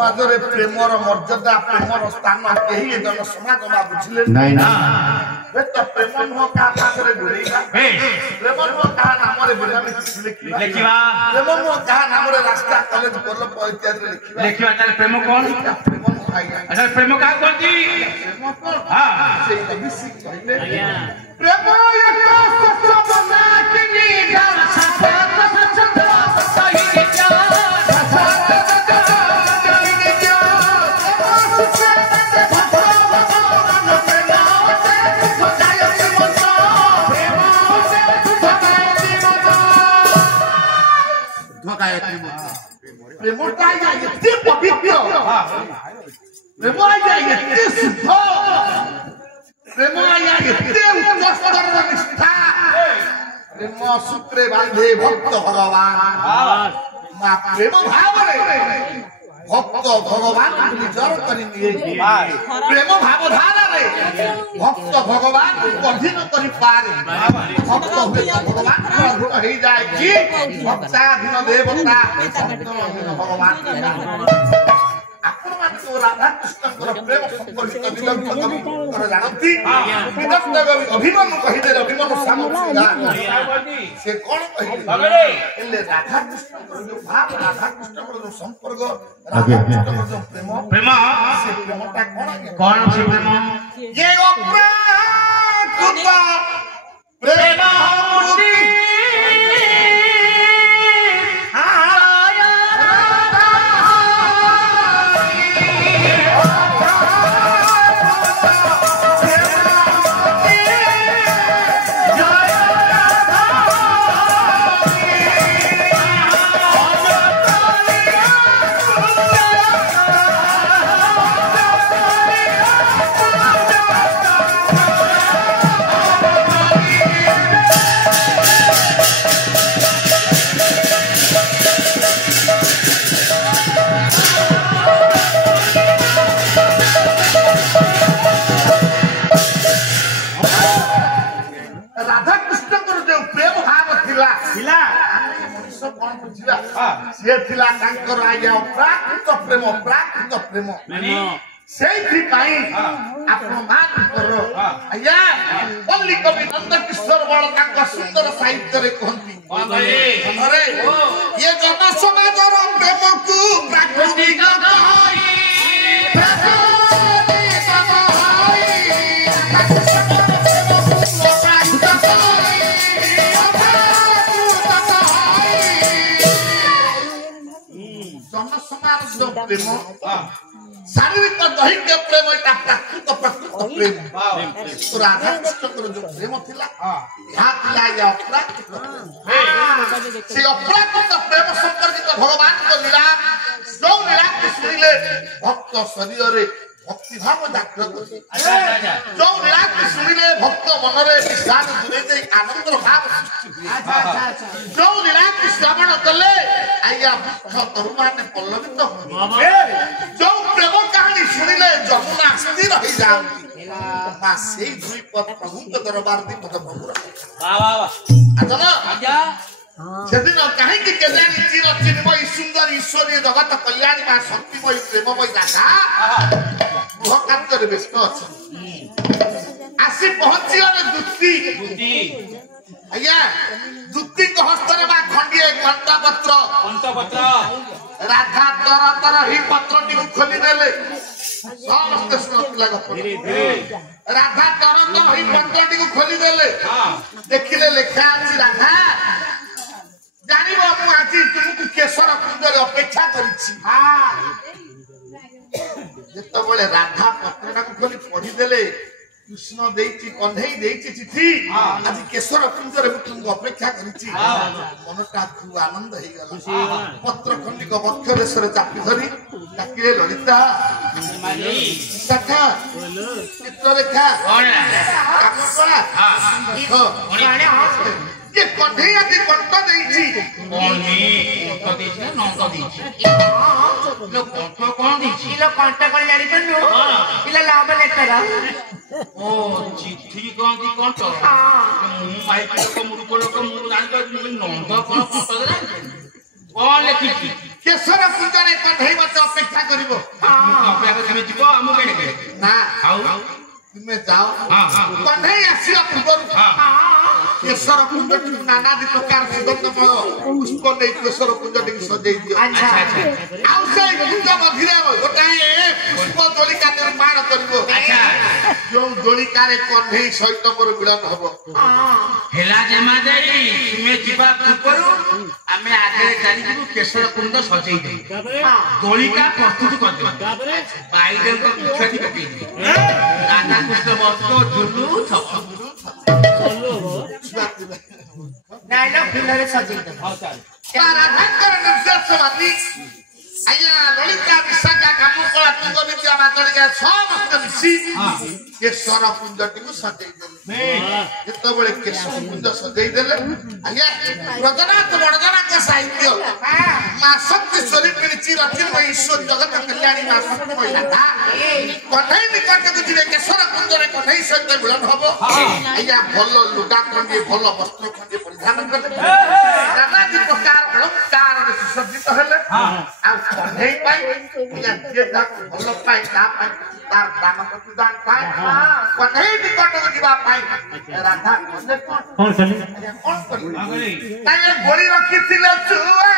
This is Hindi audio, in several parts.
समाज रे प्रेमर मर्यादा प्रेमर स्थान केही जन समाज मा बुझिले नहीं ना बेटा प्रेम हो का पाखरे गुरीला प्रेम हो का नाम रे बिना लिखिबा प्रेम हो का नाम रे रास्ता कॉलेज कोल इत्यादि रे लिखिबा ताले प्रेम कोन प्रेम आइया अच्छा प्रेम का कोनती प्रेम कोन हां से कबिसी कहले आइया प्रेम एक सच बना के नीगा सच सच सही प्रेमोटा ये पवित्र प्रेमोया ये शुद्ध प्रेमोया ये उत्तर निष्ठा प्रेम सूत्रे बांधे भक्त भगवान मा प्रेम भाव रे भक्त भगवान निजर करि निये प्रेम भाव धारा रे भक्त भगवान अधीन करि पारे भक्त भगवान अधीन हे जाय कि भक्ताधीन देवता भक्ताधीन भगवान आपण मान तो राधा कृष्ण प्रेम संपर्कित विलंब कर जानती विदग्ध अभिमन्यु कहि दे अभिमन्यु सामने से कोन कहि एले राधा कृष्ण जो भाव राधा कृष्ण जो संपर्क राधा कृष्ण जो प्रेम प्रेम से प्रेमटा कौन से प्रेम ये अपराध प्रेम मूर्ति से थिला कांकर आया प्राकृत प्रेम सेठी पाई आपण मान करो आया पल्ली कवि नंद किशोर बड़ का सुंदर साहित्य रे कहंती अरे ये जन समाज रो प्रेम को प्राकृतिक कहई प्रेम शारीरिक दैहिक प्रेम एटा प्राकृत प्रेम तो राधा कृष्ण जो प्रेम थिला यहाँ थिला या अपराकृत से अपराकृत प्रेम संपर्कित भगवान को लीला जो लीला के सुनिले भक्त शरीर रे भक्ति भाव जागृत जो लीला के सुनिले भक्त मन रे विषाद दूरे जाई आनंद भाव सृष्टि जो लीला के श्रवण कले आया भक्त तरुण पल्लवित जो प्रेम कहानी सुनिले जमुना स्थिर हो जाती मां से दुई पद प्रभु के दरबार दी पद प्रभु वाह वाह आजना आजा सेदिन काहे कि केजानी चिर चिन्मय सुंदर ईश्वरीय जगत कल्याणी मां शक्तिमय प्रेममय राधा भक्तर व्यस्त अछि आसी पहुंची रे दुत्ती आया दुत्ती को हस्तर बा खंडिए घंटा पत्र राधा तर ही पत्र टी खोली देले समस्त सुनत लगा धीरे धीरे राधा तर ही पत्र टी खोली देले देखिले लेखा अछि राधा जानिबो मु आछि तुमको केशर कुंजर अपेक्षा करिछि जेतो बळे राधा पत्रटा को खोली पढी देले कृष्ण देइछि कंधेई देइछि चिठी आज केशर कुंजर तुमको अपेक्षा करिछि मनटा खूब आनंद हे गला पत्र खंडिक वक्ष देशरे चापी धरी डाकिले ललिता सखा चित्ररेखा काकपड़ा ये कंधेई आदि कंठ देइछि कंठ देइछि नंद देइछि लो कंठ कोन देइछि लो कंठ कोन जानि पनु इला लाभ लेटर ओ चिट्ठी कोन दी कंठ मु माइक को मुरु को मु जानि तो नंद कोन कंठ दे कोन लिखिछि केशर पूजने କଣ୍ଢେଇ ମତେ ଅପେକ୍ଷା କରିବ ଅପେକ୍ଷା ତମେ ଯିବ ଆମକୁ କେଣେ ନା ଆଉ ତୁମେ ଯାଅ କଣ୍ଢେଇ ଆସିବା ପୂର୍ବରୁ କେଶର କୁଣ୍ଡଟି ନାନାଦି ପ୍ରକାର ସୁଗନ୍ଧମୟ ପୁଷ୍ପ ନେଇ କେଶର କୁଣ୍ଡଟିକୁ ସଜେଇ ଦିଅ ଆଉ ସେଇ କୁଣ୍ଡ ମଝିରେ ଗୋଟାଏ ପୁଷ୍ପ ଦୋଳିକା ନିର୍ମାଣ କରିବ ଯୋଉ ଦୋଳିକାରେ କଣ୍ଢେଇ ସହିତ ମୋର ମିଳନ ହବ ହେଲା ଜେମା ଦେଇ ତୁମେ ଯିବା ପୂର୍ବରୁ ଆମେ ଆଗରେ ଚାଲିଯିବୁ କେଶର କୁଣ୍ଡ ସଜେଇ ଦେଇ ଦୋଳିକା ପ୍ରସ୍ତୁତ କରିଦେବୁ ବାଇଡଙ୍କ ପିଛୁଆଟି ପକେଇଦେବି ରାଧାକୃଷ୍ଣ ବସ୍ତ୍ର ଝୁଲୁ ଛପ ନାଇଲୋ ଫୁଲରେ ସଜେଇ ଦେବ ରାଧାଙ୍କର ନିର୍ଦ୍ଦେଶ ମାନି ଆଜ୍ଞା ଲଳିତା ବିଶାଖା କାମକଳା ତୁଙ୍ଗ ବିଦ୍ୟା ମାତଳିକା ସମସ୍ତେ ମିଶି କେଶର କୁଞ୍ଜଟିକୁ ସଜେଇ ଦେଲେ ଯେତେବେଳେ କେଶର କୁଞ୍ଜ ସଜେଇ ଦେଲେ ଆଜ୍ଞା ବ୍ରଜନାଥ ବଡ଼ଜନାଙ୍କ ସାହିତ୍ୟ ମା ଶକ୍ତିଶ୍ୱରୀ କିଣିଛି ରଚିନ୍ମୟ ଈଶ୍ୱର ଜଗତ କଲ୍ୟାଣୀ ମା ଶକ୍ତିମୟୀ ରାଧା କଣ୍ଢେଇ ନିକଟକୁ ଯିବେ କେଶର କୁଞ୍ଜରେ କଣ୍ଢେଇ ସହିତ ମିଳନ ହବ ଆଜ୍ଞା ଭଲ ଲୁଗା ଖଣ୍ଡିଏ ଭଲ ବସ୍ତ୍ର ଖଣ୍ଡିଏ ପରିଧାନ କଲେ ନାନାଦି ପ୍ରକାର ଅଳଙ୍କାରରେ ସୁସଜ୍ଜିତ ହେଲେ ଆଉ କଣ୍ଢେଇ ପାଇଁ ଯିଏ ଯାହାକୁ ଭଲ ପାଏ ତା ପାଇଁ ତାର ଦାନ ପ୍ରତିଦାନ ପାଇଁ କଣ୍ଢେଇ ନିକଟକୁ ଯିବା ପାଇଁ ରାଧା କଣ କରିବେ ଗୋଳି ରଖିଥିଲେ ଛୁଆ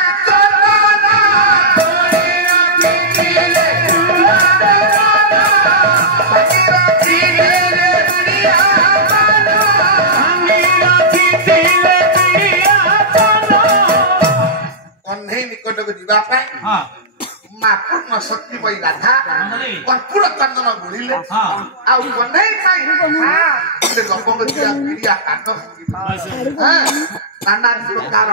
କଣ୍ଢେଇ ନିକଟକୁ ଯିବା ପାଇଁ ମା ପୂର୍ଣ୍ଣ ଶକ୍ତିମୟୀ ରାଧା କର୍ପୂର ଚନ୍ଦନ ଗୁଳିଲେ ଆଉ କଣ୍ଢେଇ ପାଇଁ ଲବଙ୍ଗ ଦିଆ ପିଡ଼ିଆ କାଠ नाना प्रकार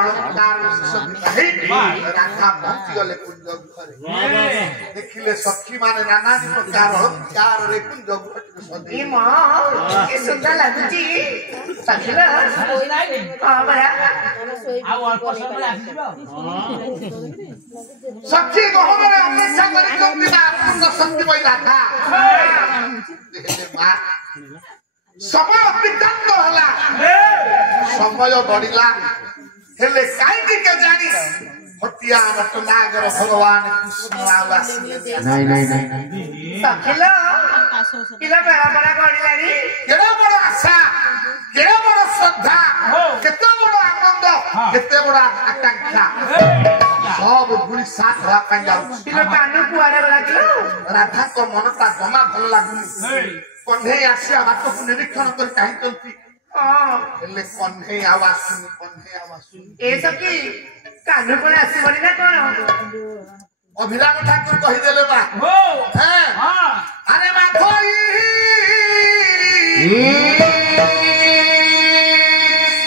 राधा पहुंचीगले कुंज घरे देखिले सखी माने नाना प्रकार अलंकार रे कुंज सजी सुंदर लगुची सखीला सखी गहरे अपेक्षा करी चंदिला पूर्ण शक्ति मई राधा मां समय अतिक्रांत होला समय बढ़िला हेले काई के जानी हत्या रत्नागर भगवान कृष्ण आवासी नहीं सखिलो किला बड़ा बड़ा गड़िलानी केड़ा बड़ा आशा केड़ा बड़ा श्रद्धा केते बड़ा आनंद केते बड़ा आकांक्षा सब भूली साथ रहा काई जाउ किलो कानु कुआरे लागलो राधा को मनता जमा भल लागुनी कन्हई आसिया बात को निरीक्षण कर चाहती हेले कन्हई आवाज सुनी ए सखी कानु कोन आसी बनी ना कोन अभिराम ठाकुर कहि देले बा हां अरे माथोई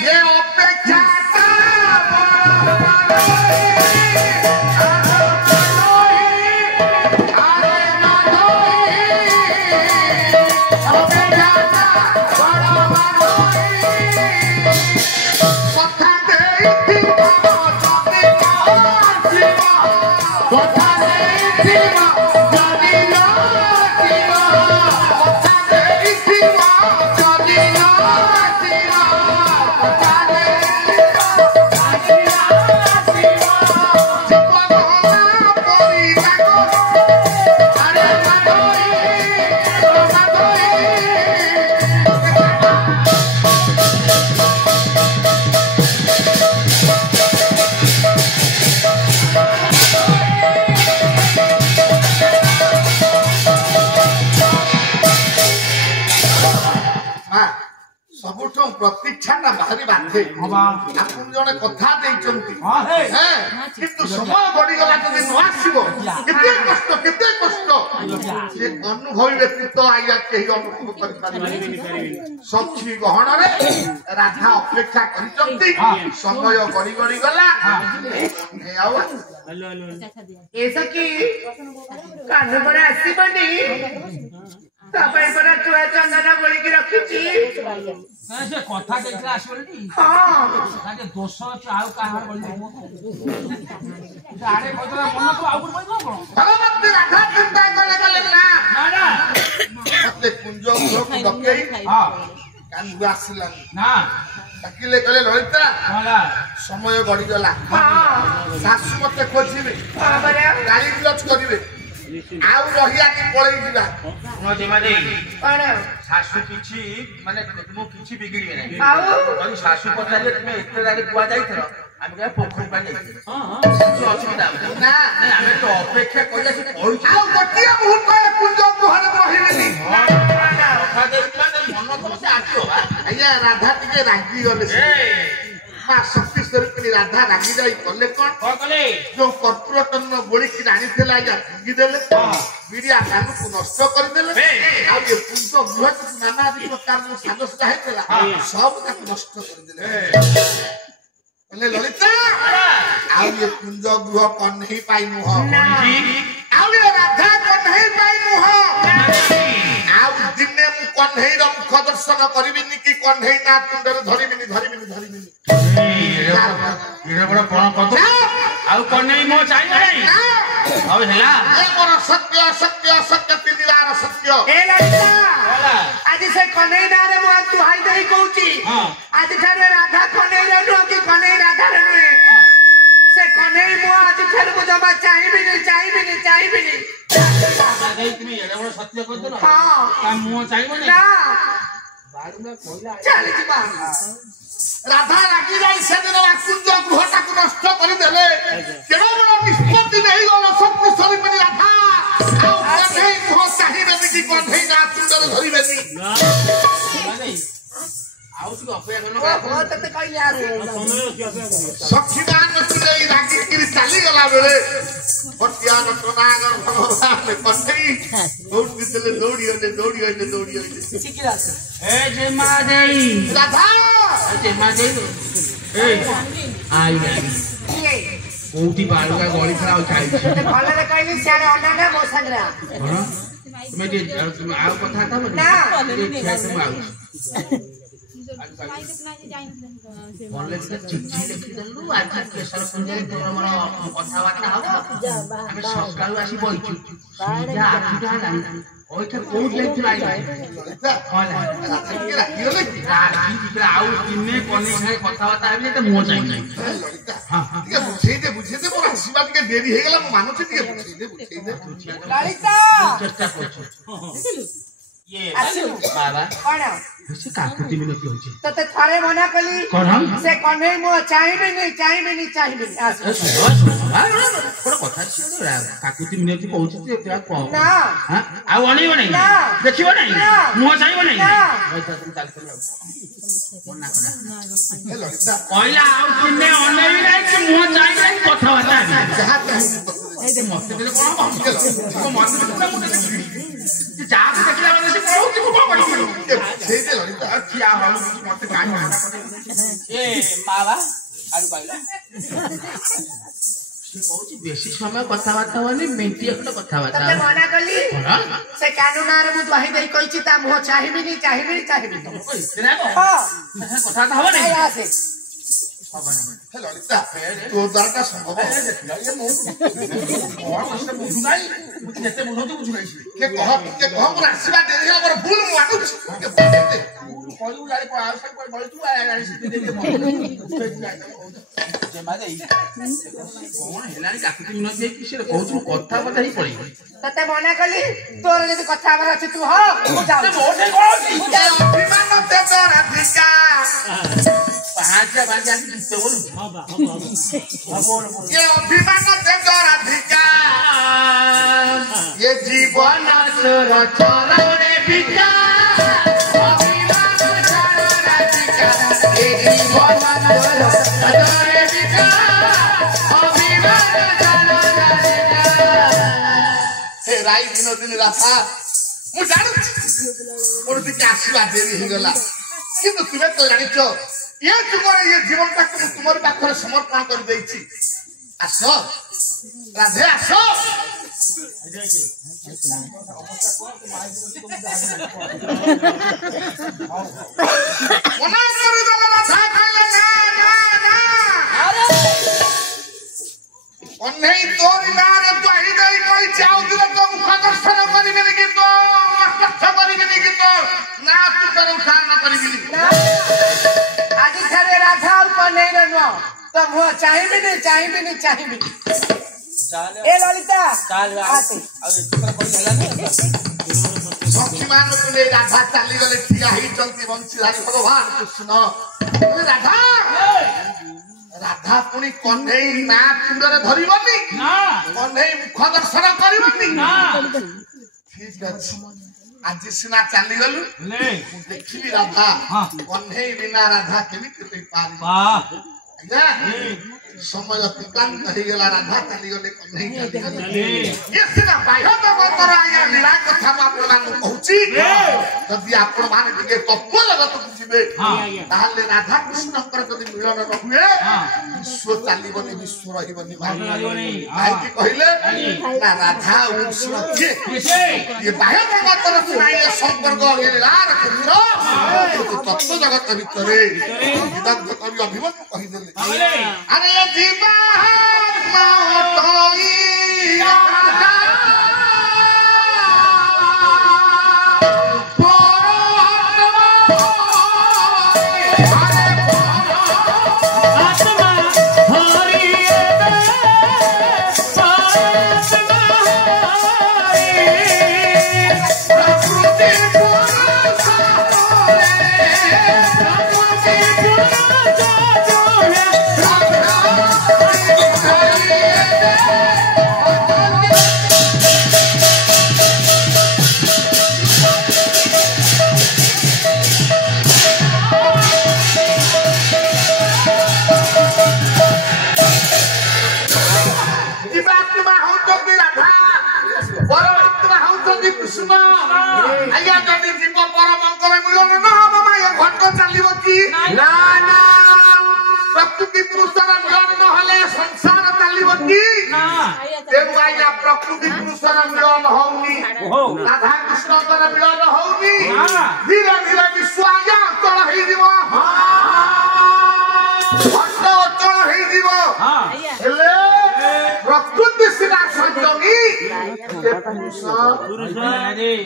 ये अपेक्षा प्रतीक्षा बाहरी बाधे आपन जने कथा देइचंती किंतु समय गडी गला जदि न आसीबो केते कष्ट से अनुभवी व्यक्ति तो आइया केही अनुभव कर पारे सखी गहन रे राधा अपेक्षा करिचंती समय गडी गला हे आउ ए सखी कान पर आसीबनी तापय पर चुआ चंदना बोली के रखिची से कथा देखला आसबली हां ताके दोष आउ काहार बोली सारे कोतरा मन तो आउ बोल कोन भगवती राधा चिंता करे ना ना मते कुंज को डकेई हां कान आसिला ना ଡାକିଲେ କହିଲେ ଲଳିତା ହେଲା ସମୟ ଗଡ଼ିଗଲା ଶାଶୁ ମତେ ଖୋଜିବେ ଗାଳି ଗୁଲଜ କରିବେ ଆଉ ରହିଆକି ପଳେଇ ଯିବା ଶାଶୁ କିଛି ମାନେ ମୁଁ କିଛି ବିଗିଡ଼ିବେ ନାହିଁ ଶାଶୁ ପଚାରିଲେ ତୁମେ ଏତେ ଗାଡ଼ି କୁହାଯାଇଥିଲ ଆମେ କାହା ପୋଖରୀ ପାଇଁ ଯାଇଥିଲ ଅସୁବିଧା ନା ଆମେ ତ ଅପେକ୍ଷା କରି ଆସି କହିଛୁ ଆଉ ଗୋଟିଏ ମୁହୂର୍ତ୍ତରେ କୁଞ୍ଜ ଗୃହରେ ରହିବେନି କଥା ଦେଇଥିବା ମନ କଲେ ସେ ଆସିବ ଆଜ୍ଞା ରାଧା ଟିକେ ରାଗି ଗଲେ ମା ଶକ୍ତି ସ୍ୱରୂପିଣୀ ରାଧା ରାଗି ଯାଇ କଲେ କଣ କଲେ ଯୋଉ କର୍ପୂରଟନ ବୋଳିକି ଆଣିଥିଲା ଆଜ୍ଞା ଭାଙ୍ଗିଦେଲେ ବିଡି ଆକାରକୁ ନଷ୍ଟ କରିଦେଲେ ଆଉ ଏ କୁଞ୍ଜ ଗୃହକୁ ନାନାଦି ପ୍ରକାର ସାଜସଜା ହେଇଥିଲା ସବୁ ତାକୁ ନଷ୍ଟ କରିଦେଲେ କହିଲେ ଲଳିତା ଆଉ ଏ କୁଞ୍ଜ ଗୃହ କହ୍ନେଇ ପାଇ ନୁହଁ ଆଉ ଏ ରାଧା କହ୍ନେଇ ପାଇ ନୁହଁ ଆଉ ଦିନେ ମୁଁ କହ୍ନେଇର ମୁଖ ଦର୍ଶନ କରିବିନି କି କହ୍ନେଇ ନା ତୁଣ୍ଡରେ ଧରିବିନି ଆଉ କହ୍ନେଇ ମୋ ଚାହିଁବ ନାହିଁ ଆଉ ହେଲା ଏ ମୋର ସତ୍ୟ ସତ୍ୟ ସତ୍ୟ ତିନିବାର ସତ୍ୟ ଆଜି ସେ କହ୍ନେଇ ନାଁରେ ମୁଁ ଦୁହାଇ ଦେଇ କହୁଛି ଆଜି ଠାରୁ ରାଧା କହ୍ନେଇର ନୁହଁ କି କହ୍ନେଇ ରାଧାର ନୁହେଁ ସେ କହ୍ନେଇ ମୁଁ ଆଜି ଠାରୁ ମୁଁ ଜମା ଚାହିଁବିନି তুমি ଏଡେ ବଡ ସତ୍ୟ କରିଦେଲ ହଁ ତା ମୁହଁ ଚାହିଁବନି ନା ଚାଲିଯିବା ରାଧା ରାଗି ଯାଇ ସେଦିନ କୁଞ୍ଜ ଗୃହଟାକୁ ନଷ୍ଟ କରିଦେଲେ କେଡେ ବଡ ନିଷ୍ପତ୍ତି ନେଇଗଲ ଶକ୍ତି ସ୍ୱରୂପିଣୀ ରାଧା ଆଉ କହ୍ନେଇ ମୁହଁ ଚାହିଁବେନି କି କହ୍ନେଇ ନା ତୁଣ୍ଡରେ ଧରିବେନି ଆଉ ଟିକେ ଅପେକ୍ଷା ତତେ କହିଲେ ଆସେ ସଖିମାନ ନେଇ ରାଗିକିରି ଚାଲିଗଲା ବେଳେ ପଟିଆନ ଟନାଗର ଭଗବାନ କହ୍ନେଇ ଦୌଡ଼ି ଏ ଯେ ମା ଦେଇ ରାଧା ଯେ ମା ଦେଇ ଏ ଆଇ କୋଉଠି ବାଳୁକା ଗଳି ଥିଲା ଆଉ ଖାଇଛି ଭଲରେ କହିଲି ସିଆଡେ ଅଣ୍ଡା ମୋ ସାଙ୍ଗରେ ତୁମେ ଟିକେ ଆଉ କଥା ହବ ନା ଚିଠି ଲେଖିଦେଲୁ ଆଜି କେଶର କୁଞ୍ଜରେ ତୋର ମୋର କଥାବାର୍ତ୍ତା ହବ ଆମେ ସକାଳୁ ଆସି ବଇଛୁ ଆଠିଟା ହେଲାଣି କୋଉଠି ଲେଖିଛୁ ଆଉ ଦିନେ କହ୍ନେଇ ସାଙ୍ଗେ କଥାବାର୍ତ୍ତା ହେବି ତ ମୁହଁ ଚାହିଁ ବୁଝେଇଦେ ମୋର ଆସିବା ଟିକେ ଡେରି ହେଇଗଲା ମୁଁ ମାନୁଛି ଟିକେ ବୁଝେଇଦେ ଚେଷ୍ଟା କରୁଛୁ ସେ କାକୁତି ମିନତି ହଉଛି ତତେ ଥରେ ମନା କଲି ସେ କହ୍ନେଇ ମୁଁ ଚାହିଁବିନି କାକୁତି ମିନତି କହୁଛି ଆଉ ଅନେଇବ ନାହିଁ ଦେଖିବ ନାହିଁ ମୁହଁ ଚାହିଁବ ନାହିଁ କହିଲା ଆଉ ଦିନେ ଅନେଇବି ନାହିଁ କି ମୁହଁ ଚାହିଁବି ନାହିଁ କଥାବାର୍ତ୍ତା ମତେ ଦେଲେ କଣ ଯାହାକୁ ଦେଖିଲା ମାନେ ସେ କହୁଛି ମୁଁ କଣ କରିବି ଠିଆ ହଉ ମତେ କାହିଁ ସେ କହୁଛି ବେଶୀ ସମୟ କଥାବାର୍ତ୍ତା ହବନି ମିନିଟିଏ ଖଣ୍ଡେ କଥାବାର୍ତ୍ତା ମନା କଲି ସେ କାନୁନାରେ ମୁଁ ଦ୍ୱାହି ଦେଇ କହିଛି ତା ମୁହଁ ଚାହିଁବିନି କଥାବାର୍ତ୍ତା ହବ ନାହିଁ ଆସେ ଲଳିତା ତୋ ଦ୍ୱାରା ସମ୍ଭବ ଯେତେ ବୁଝନ୍ତୁ ବୁଝୁନାହିଁ ଟିକେ କହ ମୋର ଆସିବା ଡେରି ହେଲା ମୋର ଭୁଲ ମୁଁ ଆଣୁଛି କହିବୁ ଜାଣି କଣ ହେଲାଣି କାକୁତି ମିନତି ହେଇକି ସେ କହୁଛୁ କଥାବାର୍ତ୍ତା ହେଇ ପଳେଇବ ତତେ ମନା କଲି ତୋର ଯଦି କଥା ହବାର ଅଛି ତୁ ହ ଅଭିମାନ ଜୀବନ ଚରଣେ বিকা রাই বিনোদিন রাধা মু জানুছি মোর দিকে আসবা দেরি হইগলা কিন্তু তুমি তো জানিছ এ যুগরে এ জীবনটাকে মু তোমার পাখরে সমর্পণ করে দেইছি আস রাধে আস মনে করে দেলা রাধা কইলে না না না অন্যই তোর নারে পাই দেই কই চাও দিলে তো মুখ দর্শন করিবেনি কিন্তু মস্তক করিবেনি কিন্তু না তু করে উঠা না করিবেনি আজ तो मुआ चाहिए नहीं ए ललिता सखी मान तुले राधा चली गले ठिया ही चलती बंशीधारी भगवान कृष्ण राधा राधा पुणी कन्हई ना चुंडरे धरिबनी कन्हई मुख दर्शन करबनी ठीक अछि आज सिना चली गलु देखिबी राधा कन्हई बिना राधा केमिति होई पारी आज्ञा समय अतिक्रांत हो गला राधा चली गले कन्हई चली गले ये सिना बाह्य जगतर आज्ञा लीला कथा आपण मान कहूची जदि आपण मान टिके तत्व जगत बुझिबे ताहले राधा कृष्णकर जदि मिलन न हुए विश्व चलीबनी विश्व रहिबनी भाई की कहिले ना राधा कृष्ण के ये बाह्य जगतर सुनाइए संपर्क लीला क्षेत्र तत्व जगत भितरे विदग्ध कवि अभिमन्यु कहि देले अरे जीवा माटोई राधा प्रकृति पुरुषर मिलन होनी राधा कृष्ण मिलन होनी धीरे धीरे विश्व आज्ञा अचल हो भक्त अचल हो प्रकृति सीना संजमी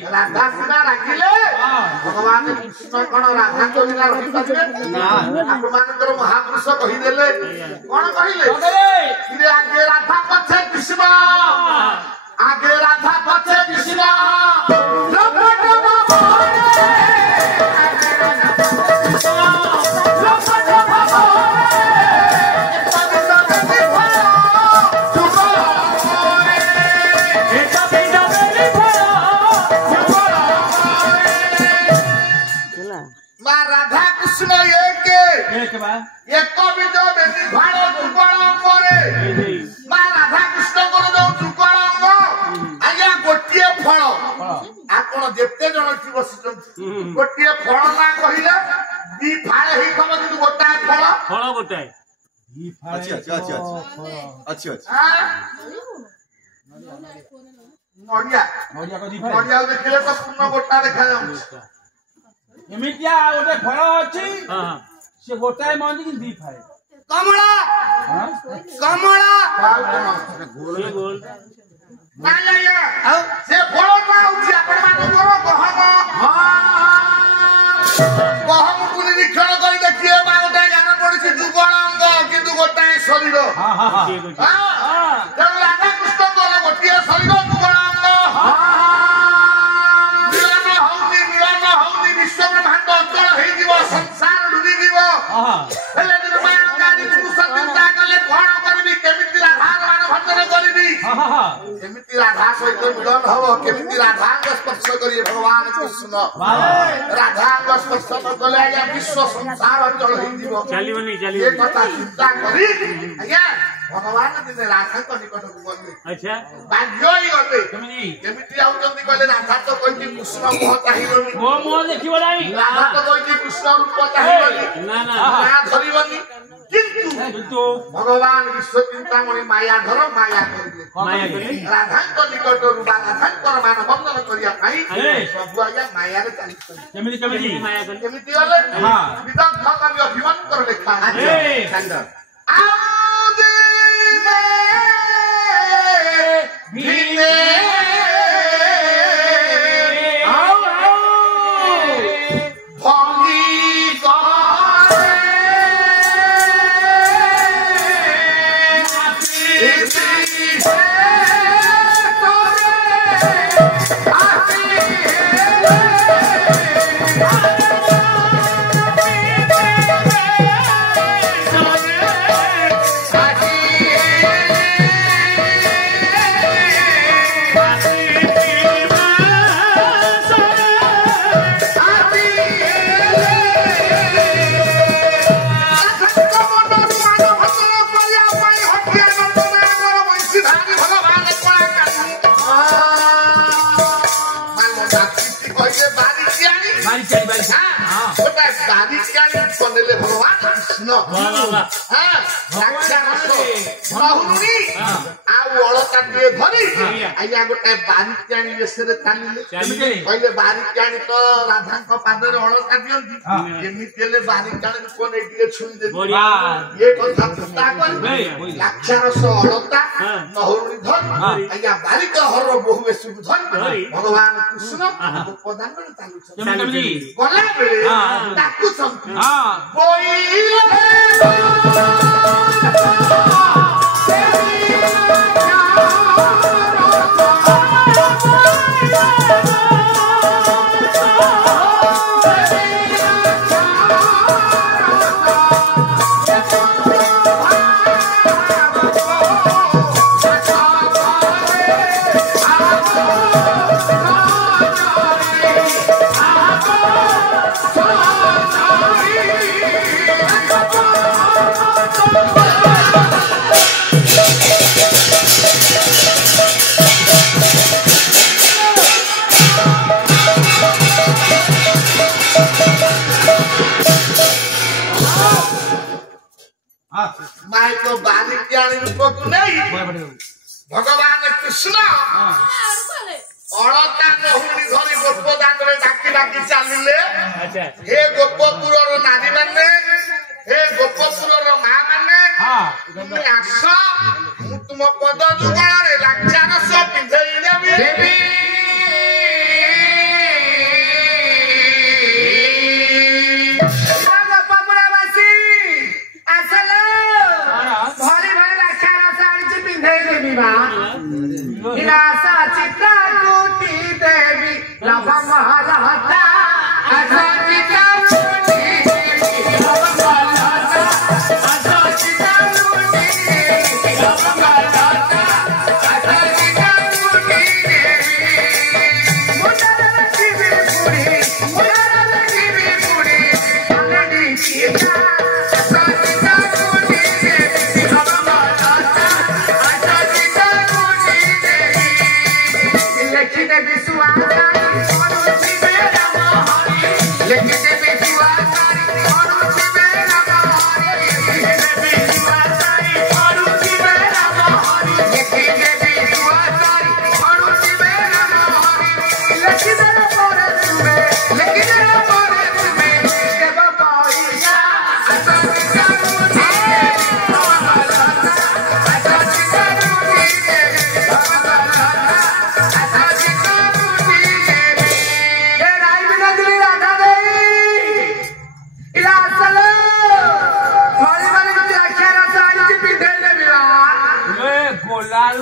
राधा सीना राखिले भगवान कृष्ण कौन राधा को बिना रही पारे आपनकर महापुरुष कहिदेले कौन कहिले आगे राधा पछे कृष्ण आगे राधा पछे कृष्ण जेते जन थी बसिचन गोटिए फळ ना कहिला दी फाळे ही खब किंतु गोटा फळ गोटाए दी फाळे अच्छा नडिया को दी फाळे नडिया देखले तो पूर्ण गोटा देखा जाउ एमितिया ओटे फळ अछि से गोटाए मंदी कि दी फाळे कमला गोल ना से फळ ना उठी आपण मान करो गहम को निरीक्षण करी देखिए बागटा गाना पड़िछि जुगलांग किंतु गोटाए शरीर राधा कृष्ण को गोटिए शरीर जुगलांग मिलन हौनी विश्व ब्रह्मांड अचल हो जीव संसार डूबी जीव हेले दिन मायाकारी पुरुष चिंता कले कोन करबी केमिति राधा मान भजन करबी केमिति राधा सहित मिलन हबो केमिति राधा स्पर्श करिए भगवान कृष्ण राधा स्पर्श न कले या विश्व संसार अचल हो जीव चलिबनी ये कथा चिंता करी आज्ञा भगवान दिन राधा को निकट को गले अच्छा भाग्य ही गले केमिति आउचंदी कले राधा तो कहि कृष्ण मोह चाहिबनी मोह देखिबो नाही राधा तो कहि कृष्ण रूप चाहिबनी ना धरिबनी किंतु भगवान विश्व चिंतामणि माया धर माया करिले राधा को निकट रूपा राधा को मान बंधन करिया पाई सब आया माया रे चाली केमिति माया केमिति गले हां विदग्ध कवि अभिमान कर लेखा छंद आदि भीने भंगी ନେଲେ ଭଗବାନ କୃଷ୍ଣ ଆଉ ଅଳତାଟିଏ ଧରି ଆଜ୍ଞା ଗୋଟେ ବାରିକାଣୀ ବେଶରେ ଚାଲିଲେ କହିଲେ ବାରିକାଣୀ ତ ରାଧାଙ୍କ ପାଦରେ ଅଳତା ଦିଅନ୍ତି ଏମିତି ହେଲେ ବାରିକାଣୀ ଲୋକ ନେଇ ଟିକେ ଛୁଇଁଦେବେ ଇଏ କଥା ଚିନ୍ତା କରିବେ ଲାକ୍ଷାରସ ଅଳତା ନହୁରୁଣି ଧରି ଆଜ୍ଞା ବାରିକ ହର ବହୁ ବେଶକୁ ଧରି ଭଗବାନ କୃଷ୍ଣ ଗୋପଦାନରେ ଚାଲୁଛନ୍ତି ଗଲାବେଳେ ଡାକୁଛନ୍ତି माइको बालिकाणी रूपको नै भगवान कृष्ण अलता नहुणी धरी गोपदांगरे डाकी डाकी चालिले हे गोपपुरर नारी माने हे गोपपुरर मां माने तुमे आस मु तुम पद जुगଳରେ लाक्षारस पिंधई देबी हिलासा चित्रा कोटी देवी लभ महलता असा चित्रा कोटी देवी लभ महलता असा चित्रा कोटी देवी लभ महलता असा चित्रा कोटी देवी मुंडा लक्ष्मी पुरी अनडी चित्रा असा चित्रा कोटी देवी लभ महलता असा चित्रा लेकिन विश्वासारी अनुची मेरा मोहरी लेकिन विश्वासारी अनुची मेरा मोहरी लेकिन विश्वासारी अनुची मेरा मोहरी लेकिन विश्वासारी अनुची मेरा मोहरी लेकिन मोरे तुम्हें देव पैसा असा चिता मुझे असा चिता मुझे गोलाल